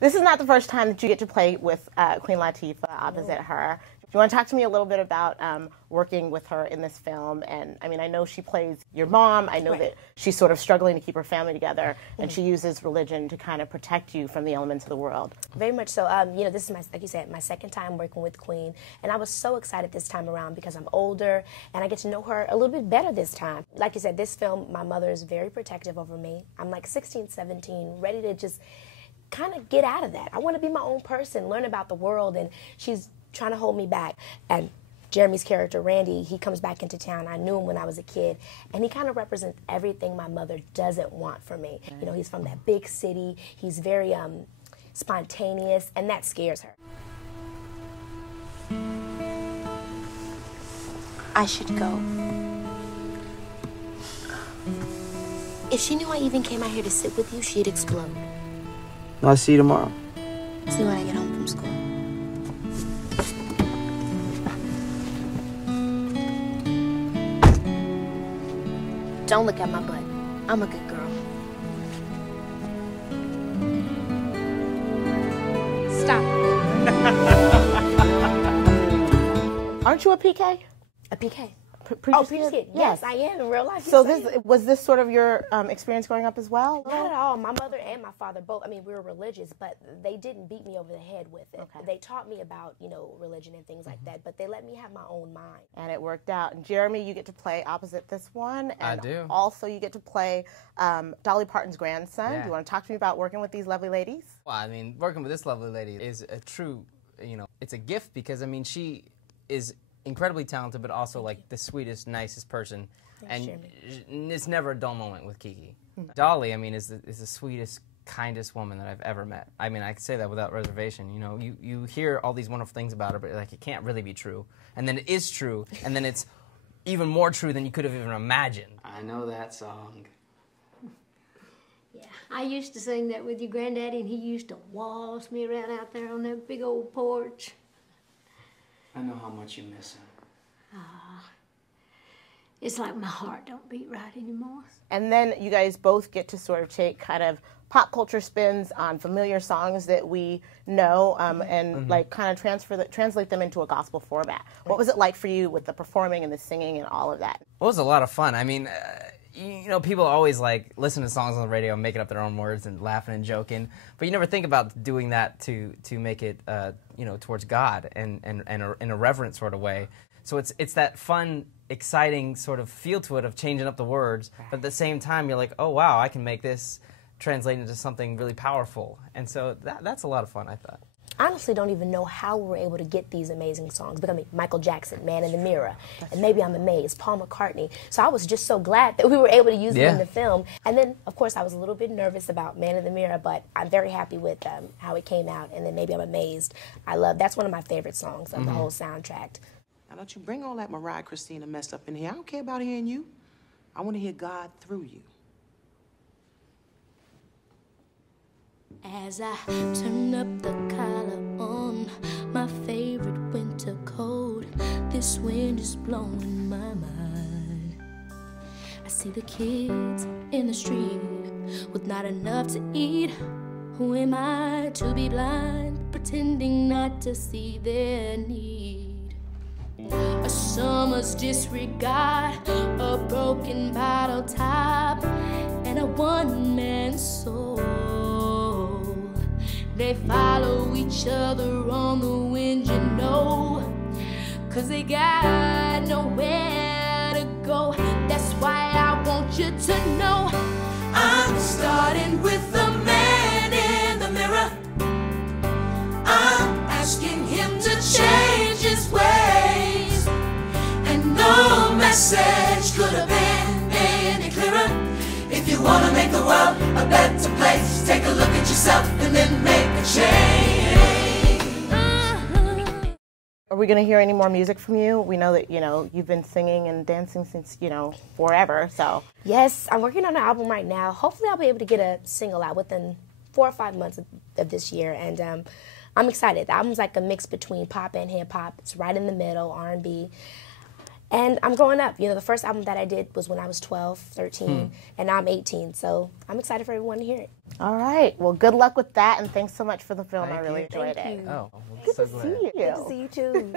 this is not the first time that you get to play with Queen Latifah opposite her. Do you want to talk to me a little bit about working with her in this film? And I mean, I know she plays your mom. I know that she's sort of struggling to keep her family together, and she uses religion to kind of protect you from the elements of the world. Very much so. You know, this is, like you said, my second time working with Queen, and I was so excited this time around because I'm older, and I get to know her a little bit better this time. Like you said, this film, my mother is very protective over me. I'm like 16, 17, ready to just kind of get out of that. I want to be my own person, learn about the world, and she's trying to hold me back. And Jeremy's character, Randy, he comes back into town. I knew him when I was a kid, and he kind of represents everything my mother doesn't want for me. You know, he's from that big city. He's very spontaneous, and that scares her. I should go. If she knew I even came out here to sit with you, she'd explode. I'll see you tomorrow. See you when I get home from school. Don't look at my butt. I'm a good girl. Stop. Aren't you a PK? A PK? Preacher's kid. Yes, I am in real life. So yes, was this sort of your experience growing up as well? Not at all. My mother and my father both, I mean, we were religious, but they didn't beat me over the head with it. Okay. They taught me about, you know, religion and things like that, but they let me have my own mind. And it worked out. And Jeremy, you get to play opposite this one. And I do. Also, you get to play Dolly Parton's grandson. Yeah. Do you want to talk to me about working with these lovely ladies? Well, I mean, working with this lovely lady is a true, you know, it's a gift because, I mean, she is incredibly talented, but also like the sweetest, nicest person, and it's never a dull moment with Keke. Dolly, I mean, is the sweetest, kindest woman that I've ever met. I mean, I can say that without reservation. You know, you hear all these wonderful things about her, but like it can't really be true, and then it is true, and then it's even more true than you could have even imagined. I know that song. Yeah, I used to sing that with your granddaddy, and he used to waltz me around out there on that big old porch. I know how much you miss him. It's like my heart don't beat right anymore. And then you guys both get to sort of take kind of pop culture spins on familiar songs that we know and like kind of translate them into a gospel format. What was it like for you with the performing and the singing and all of that? Well, it was a lot of fun. I mean, you know, people always like listen to songs on the radio and making up their own words and laughing and joking, but you never think about doing that to make it, you know, towards God and in a reverent sort of way. So it's that fun, exciting sort of feel to it of changing up the words, but at the same time you're like, oh wow, I can make this translate into something really powerful, and so that's a lot of fun, I thought. I honestly don't even know how we were able to get these amazing songs. Because I mean, Michael Jackson, Man in the Mirror, and Maybe I'm Amazed, Paul McCartney. So I was just so glad that we were able to use them in the film. And then, of course, I was a little bit nervous about Man in the Mirror, but I'm very happy with how it came out. And then Maybe I'm Amazed. That's one of my favorite songs of the whole soundtrack. Now don't you bring all that Mariah Christina mess up in here. I don't care about hearing you. I want to hear God through you. As I turn up the collar on my favorite winter coat, this wind is blowing my mind. I see the kids in the street with not enough to eat. Who am I to be blind, pretending not to see their need? A summer's disregard, a broken bottle top, and a one-man soul. They follow each other on the wind, you know, 'cause they got nowhere to go. That's why I want you to know I'm starting with the man in the mirror. I'm asking him to change his ways, and no message could have been any clearer. If you want to make the world a better place, take a look at yourself and then make a change. Are we going to hear any more music from you? We know that, you know, you've been singing and dancing since, you know, forever, so. Yes, I'm working on an album right now. Hopefully I'll be able to get a single out within 4 or 5 months of this year, and I'm excited. The album's like a mix between pop and hip-hop. It's right in the middle, R&B. And I'm growing up. You know, the first album that I did was when I was 12, 13, and now I'm 18. So I'm excited for everyone to hear it. All right. Well, good luck with that, and thanks so much for the film. Thank I really you. enjoyed Thank it. you. Oh, Good so to glad. see you. Good to see you too.